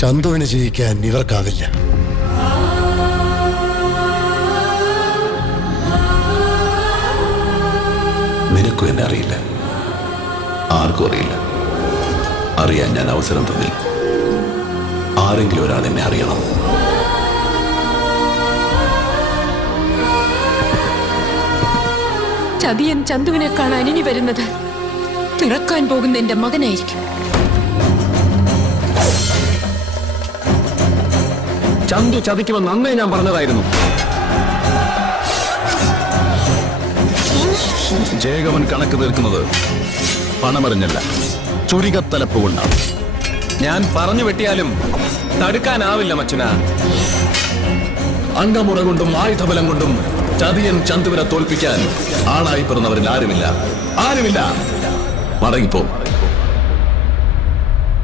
ചന്തുവിന് ജയിക്കാൻ ഇവർക്കാവില്ല. നിനക്കും എന്നെ അറിയില്ല, ആർക്കും അറിയില്ല. അറിയാൻ ഞാൻ അവസരം തന്നി. ആരെങ്കിലും ഒരാൾ എന്നെ അറിയണം. ചതിയൻ ചന്തുവിനെ കാണാൻ ഇനി വരുന്നത് പിറക്കാൻ പോകുന്ന എന്റെ മകനായിരിക്കും. ചന്തു ചതിക്കുമെന്ന് അന്നേ ഞാൻ പറഞ്ഞതായിരുന്നു. ജയകവൻ കണക്ക് തീർക്കുന്നത് പണമറിഞ്ഞല്ല, ചുരികത്തലപ്പ് കൊണ്ടാണ്. ഞാൻ പറഞ്ഞു വെട്ടിയാലും തടുക്കാനാവില്ല മച്ചുന. അംഗമുറ കൊണ്ടും ആയുധബലം കൊണ്ടും ചതിയൻ ചന്തുവിനെ തോൽപ്പിക്കാൻ ആണായി പിറന്നവരിൽ ആരുമില്ല. മടങ്ങിപ്പോ.